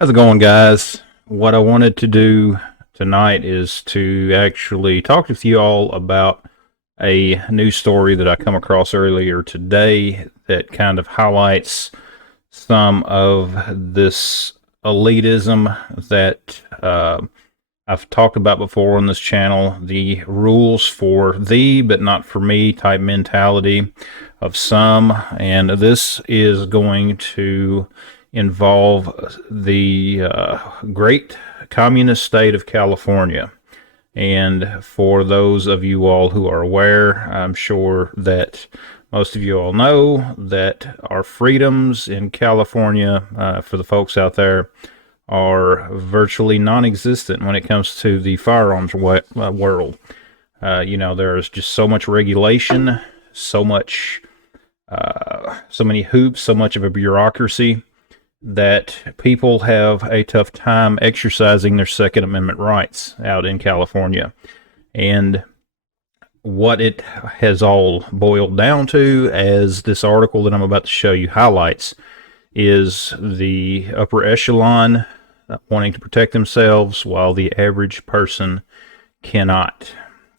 How's it going, guys? What I wanted to do tonight is to actually talk with you all about a news story that I come across earlier today that kind of highlights some of this elitism that I've talked about before on this channel, the rules for thee but not for me type mentality of some, and this is going to involve the great communist state of California. And for those of you all who are aware, I'm sure that most of you all know that our freedoms in California, for the folks out there, are virtually non-existent when it comes to the firearms world. There's just so much regulation, so many hoops, so much of a bureaucracy that people have a tough time exercising their Second Amendment rights out in California. And what it has all boiled down to, as this article that I'm about to show you highlights, is the upper echelon wanting to protect themselves while the average person cannot.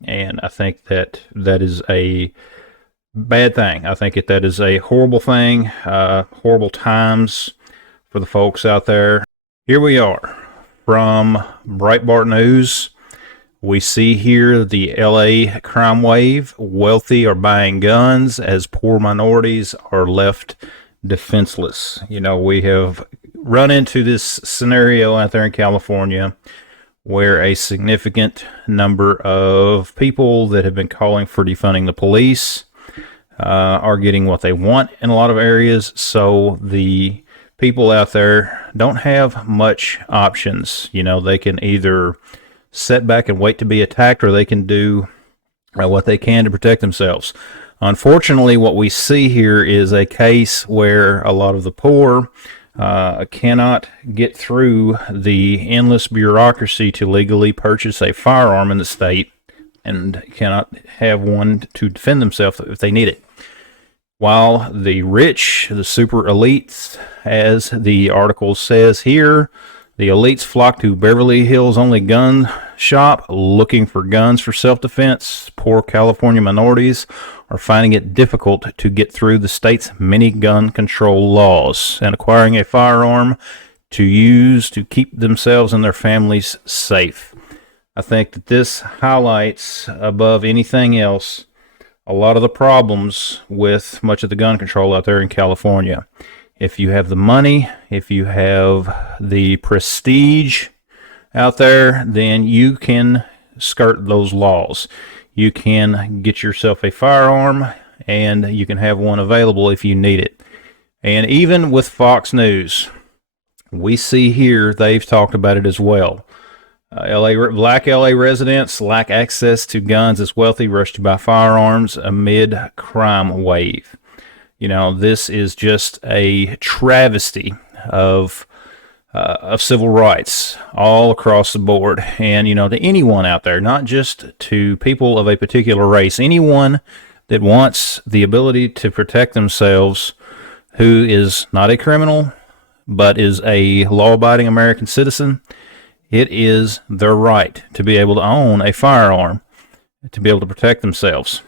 And I think that is a bad thing. I think that is a horrible thing, horrible times for the folks out there. Here we are from Breitbart News. We see here the LA crime wave. Wealthy are buying guns as poor minorities are left defenseless. We have run into this scenario out there in California where a significant number of people that have been calling for defunding the police are getting what they want in a lot of areas. So the people out there don't have much options. They can either sit back and wait to be attacked, or they can do what they can to protect themselves. Unfortunately, what we see here is a case where a lot of the poor cannot get through the endless bureaucracy to legally purchase a firearm in the state, and cannot have one to defend themselves if they need it. While the rich, the super elites, as the article says here, the elites flock to Beverly Hills only gun shop looking for guns for self-defense. Poor California minorities are finding it difficult to get through the state's many gun control laws and acquiring a firearm to use to keep themselves and their families safe. I think that this highlights, above anything else, a lot of the problems with much of the gun control out there in California. If you have the money, if you have the prestige out there, then you can skirt those laws. You can get yourself a firearm, and you can have one available if you need it. And even with Fox News, we see here they've talked about it as well. Black LA residents lack access to guns as wealthy rush to buy firearms amid crime wave. This is just a travesty of civil rights all across the board. And, to anyone out there, not just to people of a particular race, anyone that wants the ability to protect themselves, who is not a criminal, but is a law-abiding American citizen, it is their right to be able to own a firearm, to be able to protect themselves.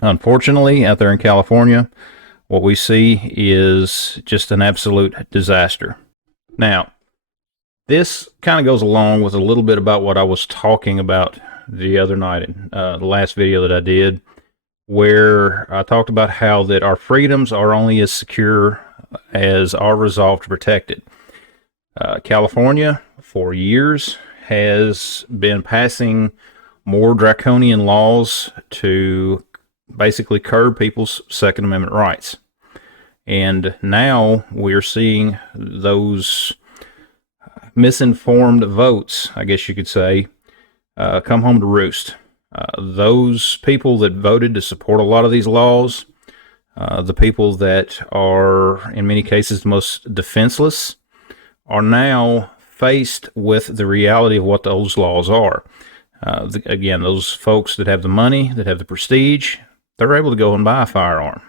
Unfortunately, out there in California, what we see is just an absolute disaster. Now, this kind of goes along with a little bit about what I was talking about the other night in the last video that I did, where I talked about how that our freedoms are only as secure as our resolve to protect it. California, for years, has been passing more draconian laws to basically curb people's Second Amendment rights. And now we're seeing those misinformed votes, I guess you could say, come home to roost. Those people that voted to support a lot of these laws, the people that are, in many cases, the most defenseless, are now faced with the reality of what those laws are. Again, those folks that have the money, that have the prestige, they're able to go and buy a firearm.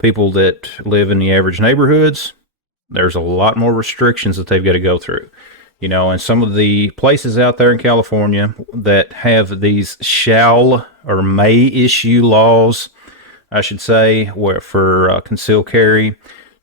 People that live in the average neighborhoods, There's a lot more restrictions that they've got to go through. You know, and some of the places out there in California that have these shall or may issue laws, I should say, where for concealed carry,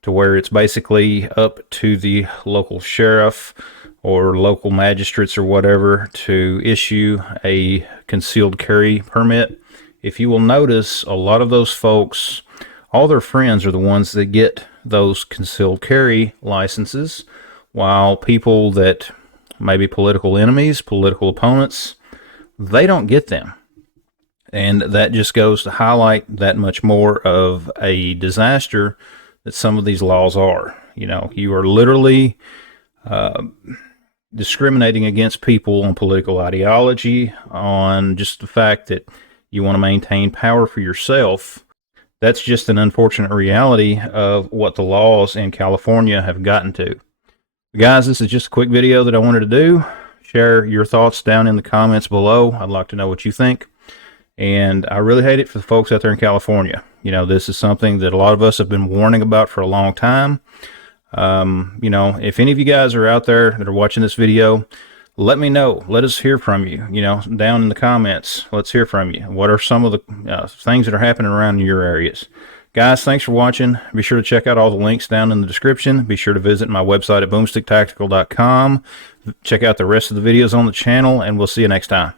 to where it's basically up to the local sheriff or local magistrates or whatever to issue a concealed carry permit. If you will notice, a lot of those folks, all their friends are the ones that get those concealed carry licenses, while people that may be political enemies, political opponents, they don't get them. And that just goes to highlight that much more of a disaster that some of these laws are. You know, you are literally discriminating against people on political ideology, on just the fact that you want to maintain power for yourself. That's just an unfortunate reality of what the laws in California have gotten to. Guys, this is just a quick video that I wanted to do. Share your thoughts down in the comments below. I'd like to know what you think. And I really hate it for the folks out there in California. You know, this is something that a lot of us have been warning about for a long time. You know, if any of you guys are out there that are watching this video, let me know. Let us hear from you, you know, down in the comments. Let's hear from you. What are some of the things that are happening around in your areas? Guys, thanks for watching. Be sure to check out all the links down in the description. Be sure to visit my website at boomsticktactical.com. Check out the rest of the videos on the channel, and we'll see you next time.